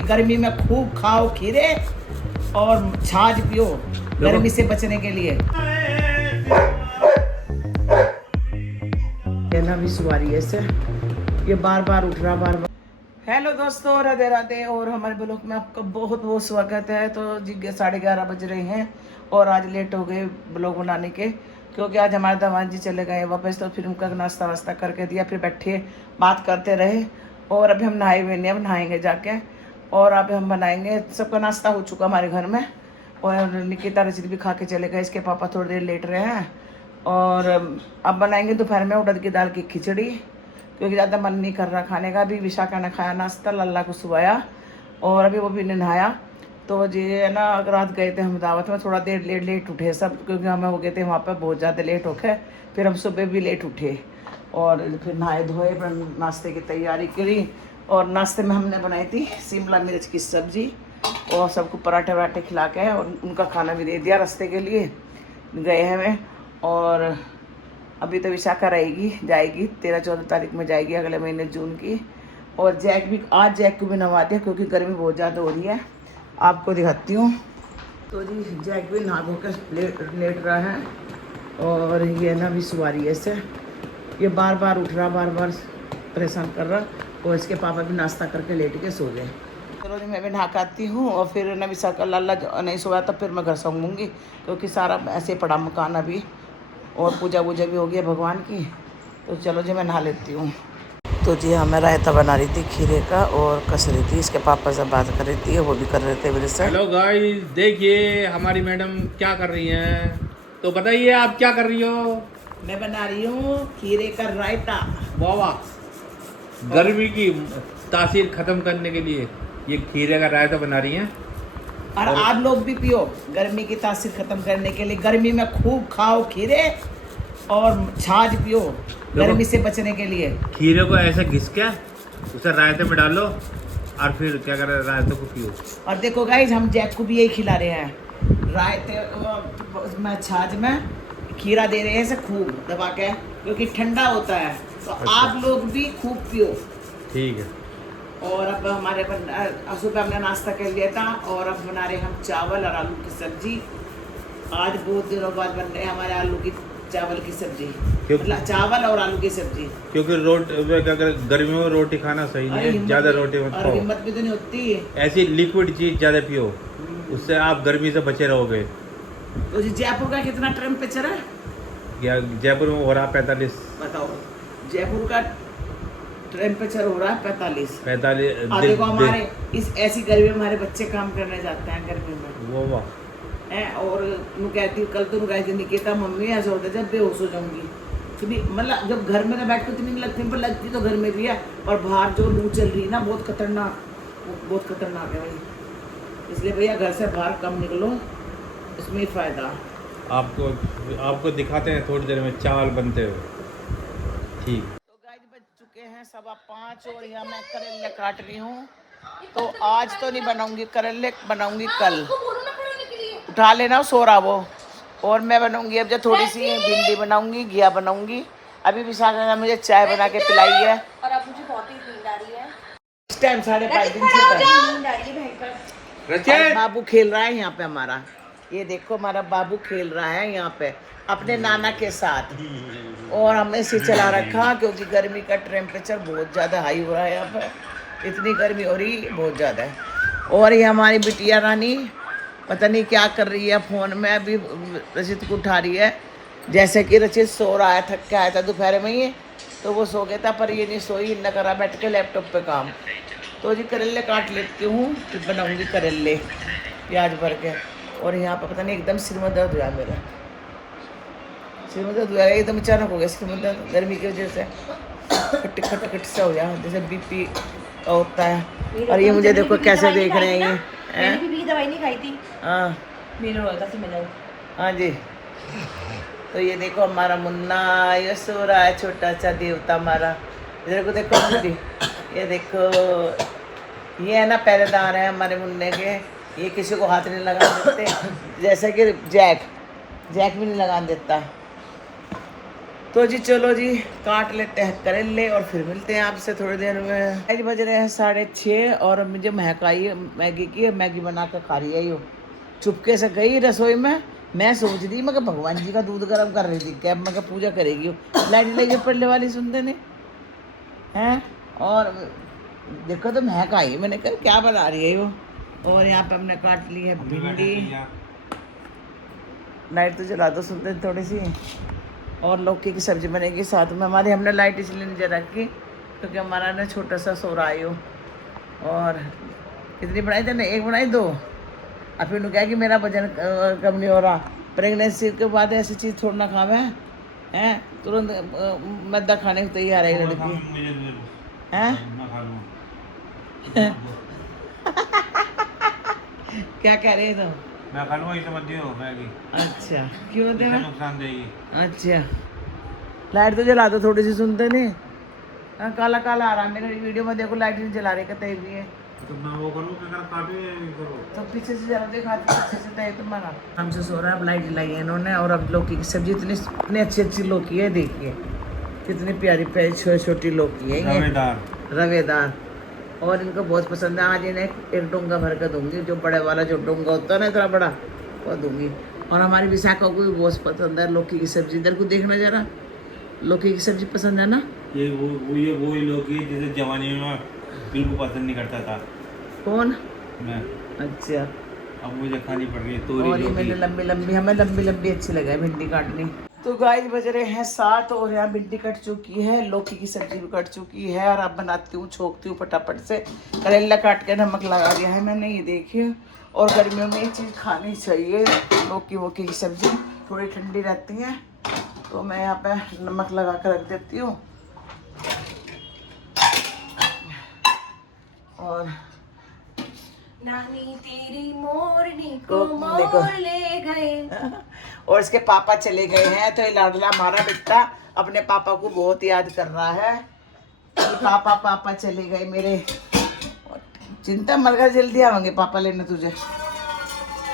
गर्मी में खूब खाओ खीरे और छाछ पियो गर्मी से बचने के लिए। ना भी सवारी ऐसे ये बार बार उठ रहा बार बार। हेलो दोस्तों, राधे राधे और हमारे ब्लॉग में आपका बहुत बहुत स्वागत है। तो जी 11:30 बज रहे हैं और आज लेट हो गए ब्लॉग बनाने के, क्योंकि आज हमारे दामाद जी चले गए वापस। तो फिर उनका नाश्ता वास्ता करके दिया, फिर बैठे बात करते रहे। और अभी हम नहाए हुए नहीं, अब नहाएंगे जाके और अभी हम बनाएंगे। सबका नाश्ता हो चुका हमारे घर में और निकिता रचित भी खा के चले गए। इसके पापा थोड़ी देर लेट रहे हैं और अब बनाएंगे दोपहर में उड़द की दाल की खिचड़ी, क्योंकि ज़्यादा मन नहीं कर रहा खाने का। अभी विशाखा ने खाया नाश्ता, लल्ला को सुलाया और अभी वो भी नहीं नहाया। तो जी है ना, रात गए थे हम दावत में, थोड़ा देर लेट उठे सब, क्योंकि हम हो गए थे वहाँ पे बहुत ज़्यादा लेट हो गए। फिर हम सुबह भी लेट उठे और फिर नहाए धोए, फिर नाश्ते की तैयारी करी। और नाश्ते में हमने बनाई थी शिमला मिर्च की सब्ज़ी और सबको पराठे वराठे खिला के और उनका खाना भी दे दिया। रास्ते के लिए गए हैं वे। और अभी तो विशाखा रहेगी, जाएगी 13-14 तारीख में जाएगी, अगले महीने जून की। और जैक भी, आज जैक को भी नहवा दिया क्योंकि गर्मी बहुत ज़्यादा हो रही है। आपको दिखाती हूँ। तो जी जैक भी नहा धो कर लेट रहा है और ये ना भी सवारी ऐसे ये बार बार उठ रहा, बार बार परेशान कर रहा। और इसके पापा भी नाश्ता करके लेट के सो गए। चलो जी मैं भी नहा के आती हूँ और फिर ना विशाखा लाला नहीं सोया तब फिर मैं घर सोऊंगी, क्योंकि सारा ऐसे पड़ा मकान अभी और पूजा वूजा भी हो गई भगवान की। तो चलो जी मैं नहा लेती हूँ। तो जी हाँ, मैं रायता बना रही थी खीरे का और कस रही थी। इसके पापा से बात कर रही थी, वो भी कर रहे थे मेरे से। हेलो गाइस, देखिए हमारी मैडम क्या कर रही हैं। तो बताइए आप क्या कर रही हो। मैं बना रही हूँ खीरे का रायता। वाह वाह, गर्मी की तासीर खत्म करने के लिए ये खीरे का रायता बना रही हैं। और आप लोग भी पियो गर्मी की तासीर खत्म करने के लिए। गर्मी में खूब खाओ खीरे और छाछ पियो गर्मी से बचने के लिए। खीरे को ऐसे घिस के उसे रायते में डालो और फिर क्या कर रहे रायते को पियो। और देखो गाइस, हम जैक को भी यही खिला रहे हैं, रायते में छाछ में खीरा दे रहे हैं ऐसे खूब दबा के, क्योंकि ठंडा होता है। तो अच्छा। आप लोग भी खूब पियो। ठीक है। और अब हमारे सुबह हमने नाश्ता कर लिया था और अब बना रहे हम चावल और आलू की सब्जी। आज बहुत दिनों बाद बन रहे हैं हमारे आलू की चावल की सब्जी, मतलब चावल और आलू की सब्जी। क्योंकि गर्मियों में रोटी खाना सही नहीं है, ज़्यादा रोटी मत खाओ। हिम्मत भी तो नहीं होती है। ऐसी लिक्विड चीज़ ज़्यादा पियो, उससे आप गर्मी से बचे रहोगे। तो जी जयपुर का कितना टेम्परेचर है? या जयपुर में हो रहा 45। बताओ, जयपुर का टेम्परेचर हो रहा है 45। 45। देखो हमारे इस ऐसी गर्मी में हमारे बच्चे काम करने जाते हैं गर्मी में। वो वाह है। और मैं कहती हूँ, कल तो मैं कहती निकिता मम्मी ऐसा होता है जब बेहोश हो जाऊंगी। क्योंकि मतलब जब घर में ना बैठ कर इतनी नहीं लगती, पर लगती तो घर में भी है। और बाहर जो लू चल रही है ना, बहुत खतरनाक, बहुत खतरनाक है भाई। इसलिए भैया घर से बाहर कम निकलो, इसमें ही फायदा। आपको दिखाते हैं थोड़ी देर में चावल बनते हुए। ठीक। तो गाइस बज चुके हैं 5:15 और यहाँ मैं करेले काट रही हूँ। तो आज तो नहीं बनाऊंगी करेले, बनाऊंगी कल। उठा लेना सो रहा वो। और मैं बनाऊंगी अब जो थोड़ी सी भिंडी बनाऊंगी, घिया बनाऊंगी। अभी विशाखा ने मुझे चाय बना के पिलाई है और अब मुझे बहुत ही नींद आ रही है। इस टाइम 5:30 दिन से नींद आ रही है भयंकर। और बाबू खेल रहा है यहाँ पे हमारा। ये देखो हमारा बाबू खेल रहा है यहाँ पे अपने नाना के साथ। और हमने इसे चला रखा क्योंकि गर्मी का टेम्परेचर बहुत ज़्यादा हाई हो रहा है यहाँ पे। इतनी गर्मी हो रही है, बहुत ज़्यादा है। और ये हमारी बिटिया रानी पता नहीं क्या कर रही है फ़ोन में। अभी रचित को उठा रही है, जैसे कि रचित सो रहा है, थक के आया था दोपहर में ही, तो वो सो गया था। पर ये नहीं सोई, न करा बैठ के लैपटॉप पे काम। तो जी करेले काट लेती हूँ, फिर बनाऊँगी करेले प्याज भर के। और यहाँ पर पता नहीं एकदम सिर में दर्द हुआ मेरा, सिर में दर्द हुआ एकदम अचानक हो गया सिर में दर्द, गर्मी की वजह से खट खट खट सा हो गया, जैसे बीपी होता है। और ये मुझे देखो कैसे देख रहे हैं ये। मैंने बीपी की दवाई नहीं खाई थी। हाँ मेरे रोजा से मिला। हाँ जी। तो ये देखो हमारा मुन्ना, ये सो रहा है, छोटा सा देवता हमारा। इधर को देखो दीदी, ये देखो, ये है ना पहरेदार है हमारे मुन्ने के। ये किसी को हाथ नहीं लगा देते, जैसे कि जैक भी नहीं लगा देता। तो जी चलो जी काट लेते हैं करेले और फिर मिलते हैं आपसे थोड़ी देर में। आज बज रहे हैं 6:30 और मुझे महक आई है मैगी की। मैगी बना कर खा रही है यो, चुपके से गई रसोई में। मैं सोच रही मैं भगवान जी का दूध गर्म कर रही थी, क्या मैं पूजा करेगी लाइट लगी पड़ने वाली सुनते नहीं हैं। और देखो तो महक आई, मैंने कहा क्या बना रही है वो। और यहाँ पे हमने काट ली है भिंडी, लाइट तो जला दो सुनते थोड़ी सी। और लौकी की सब्जी बनेगी साथ में हमारी। हमने लाइट इसलिए नहीं जला रखी क्योंकि हमारा ना छोटा सा सोराई हो। और कितनी बनाई थे ना, एक बनाई दो। और फिर क्या कि मेरा वजन कम नहीं हो रहा। प्रेगनेंसी के बाद ऐसी चीज़ थोड़ा ना खावे हैं, तुरंत मैदा खाने को तैयार है लड़की हैं। क्या कह रहे हो मैं खा लूँगा, इसे मत दियो मैगी। अच्छा क्यों दे मैं? नुकसान देगी। अच्छा लाइट तो जला दो थोड़ी सी सुनते नहीं। हाँ काला काला आ रहा मेरे वीडियो में, देखो लाइट नहीं जला रही कतई भी है। तो मैं वो करूँ क्या काटे करो तो पीछे से जरा देखा पीछे से तय तो मना हमसे सो रहा है। अब लाइट जलाई है इन्होंने। और अब लौकी की सब्जी इतनी अच्छी अच्छी लौकी है, देखिए कितनी प्यारी प्यारी छोटी छोटी लौकी है ये रवेदार। और इनको बहुत पसंद है। आज इन्हें एक डोंगा भर कर दूंगी, जो बड़े वाला जो डोंगा होता है ना इतना बड़ा, वो दूंगी। और हमारी विशाखा को भी बहुत पसंद है लौकी की सब्जी। इधर को देखना जरा, लौकी की सब्जी पसंद है ना। ये वो लौकी जैसे जवानी में बिल्कुल पसंद नहीं करता था। कौन? मैं। अच्छा अब मुझे खानी पड़ रही है तोरी और ये मैंने लंबी लंबी, हमें लंबी लंबी अच्छी लगे भिंडी काटनी। तो गाइस बज रहे हैं 7 और यहाँ भिंडी कट चुकी है, लौकी की सब्जी भी कट चुकी है। और अब बनाती हूँ, छोंकती हूँ फटाफट से। करेला काट के नमक लगा दिया है मैंने, ये देखिए। और गर्मियों में ये चीज़ खानी चाहिए, लौकी वोकी की सब्जी थोड़ी ठंडी रहती है। तो मैं यहाँ पे नमक लगा कर रख देती हूँ। और नानी तेरी मोरनी को देखो मोर ले गए। और इसके पापा चले गए हैं, तो ये लाडला हमारा बेटा अपने पापा को बहुत याद कर रहा है। पापा पापा चले गए मेरे। चिंता मत कर, जल्दी आवेंगे पापा लेने तुझे,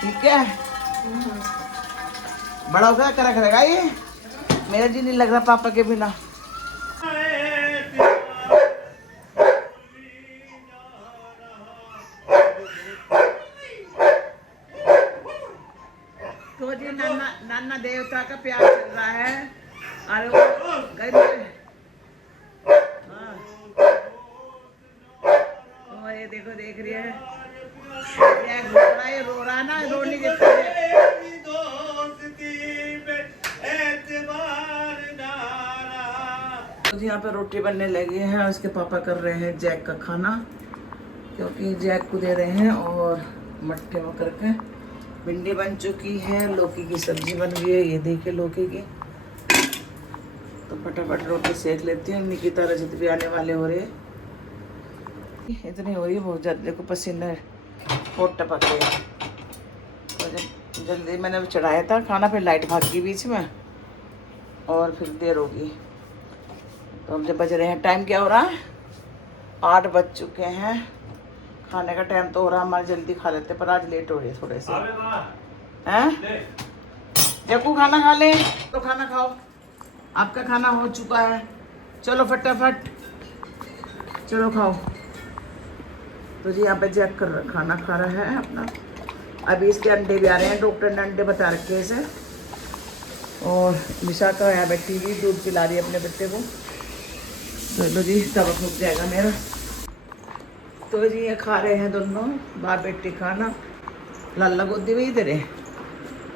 ठीक है। बड़ा होकर करा करेगा ये, मेरा जी नहीं लग रहा पापा के बिना। तो जी नाना नाना देवता का प्यार चल रहा है। अरे वो हाँ। तो ये देखो देख रही है, ये रो रहा है ना, रोने के तो यहाँ पे रोटी बनने लगी है। और उसके पापा कर रहे हैं जैक का खाना, क्योंकि जैक को दे रहे हैं। और मट्ठे में करके भिंडी बन चुकी है, लौकी की सब्जी बन गई है, ये देखिए लौकी की। तो फटाफट रोटी सेक लेती हूँ। निकिता रजत भी आने वाले हो रहे, इतनी हो रही है बहुत ज़्यादा, देखो पसीने बहुत टपक रहे हैं। तो जब जल्दी मैंने चढ़ाया था खाना, फिर लाइट भाग गई बीच में और फिर देर होगी। तो अब जब बज रहे हैं, टाइम क्या हो रहा है, 8 बज चुके हैं। खाने का टाइम तो हो रहा, हमारे जल्दी खा लेते, पर आज लेट हो रही है थोड़े से हैं। जग्गू खाना खा ले, तो खाना खाओ, आपका खाना हो चुका है। चलो फटाफट चलो खाओ। तो जी यहाँ पे जैक कर खाना खा रहा है अपना। अभी इसके अंडे भी आ रहे हैं, डॉक्टर ने अंडे बता रखे हैं इसे। और विशाखा यहाँ बैठी हुई दूध पिला रही है अपने बच्चे को। चलो जी तब फूक जाएगा मेरा। तो जी ये खा रहे हैं दोनों बाप बेटी खाना। लाला गोदी हुई तेरे,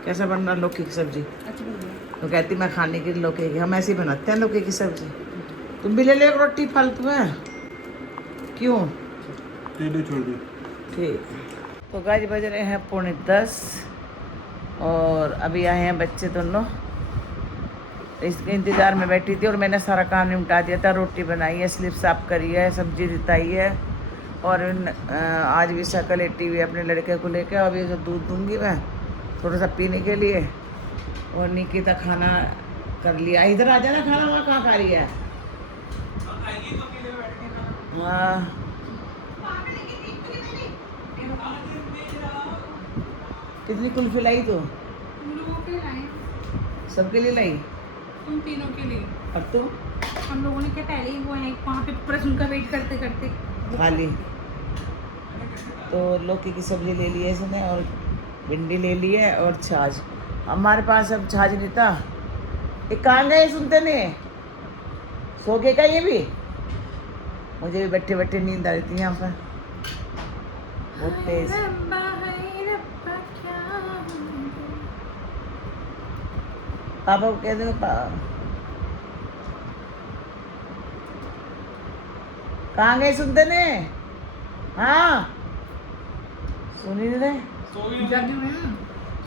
कैसा बन रहा लौकी की सब्जी? तो कहती मैं खाने के लिए लौकी की, हम ऐसे ही बनाते हैं लौकी की सब्जी। तुम भी ले लो एक रोटी, फालतू है क्यों? छोड़ दो ठीक। तो गाज बज रहे हैं 9:45 और अभी आए हैं बच्चे दोनों। इसके इंतज़ार में बैठी थी और मैंने सारा काम निपटा दिया था। रोटी बनाई है, स्लिप साफ करी है, सब्जी दिताई है। और आज भी विशाखा लेटी हुई अपने लड़के को लेकर। अभी तो दूध दूंगी मैं थोड़ा सा पीने के लिए। और निकिता खाना कर लिया। इधर आ जाना, खाना वहाँ कहाँ खा रही है? हाँ कितनी कुल्फी लाई तो? सबके लिए लाई। तुम तीनों के लिए। और तू हम लोगों ने क्या पहले ही वो है वहाँ पे प्रश्न का वेट करते करते खाली। तो लौकी की सब्जी ले ली है इसने और भिंडी ले ली है और छाछ। हमारे पास अब छाछ नहीं था। ये कहाँ गए सुनते नहीं? सो गए का ये भी? मुझे भी बैठे बैठे नींद आ रही थी यहाँ पर बहुत तेज। रब्बा है रब्बा क्या पापा को कह दो कहाँ गए सुनते ने? हाँ सुनी नहीं रहे। जग में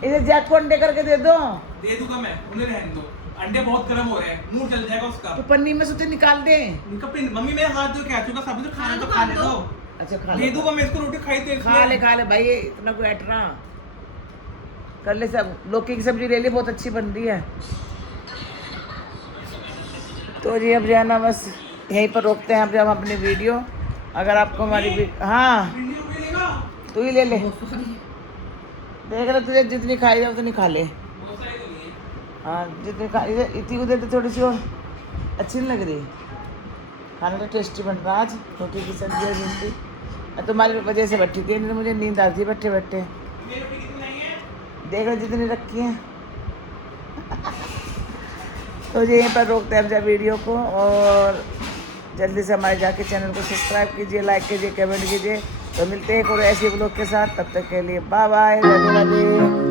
इसे जैक को अंडे करके दे दो। दे दूंगा मैं, उन्हें रहने दो। अंडे बहुत गर्म हो रहे हैं, मुंह जल जाएगा उसका। तो पन्नी में से उसे निकाल दे। मम्मी मेरे हाथ जो कह चुका सब तो खाना तो खा ले दो। अच्छा खा दे ले दूंगा मैं इसको, रोटी खाई तो खा ले भाई, इतना कोई ऐटना कर ले। सब लौकी की सब्जी ले ली, बहुत अच्छी बन रही है। तो जी अब जाना बस यहीं पर रोकते हैं अब जब अपनी वीडियो। अगर आपको हमारी हाँ तू ही ले ले, देख ले तुझे जितनी खाई जाए उतनी खा ले। हाँ जितनी खा इतनी उधर तो थोड़ी सी और अच्छी नहीं लग रही। खाना तो टेस्टी बन रहा आज, लौकी की सब्जी और भिंडी। मैं तुम्हारी वजह से बैठी थी, नहीं तो मुझे नींद आती बैठे बैठे। देख लो जितनी रखी है। तो जी यहीं पर रोकते हैं जब वीडियो को, और जल्दी से हमारे जाके चैनल को सब्सक्राइब कीजिए, लाइक कीजिए, कमेंट कीजिए। तो मिलते हैं एक और ऐसे ब्लॉग के साथ, तब तक के लिए बाय बाय, राधे राधे।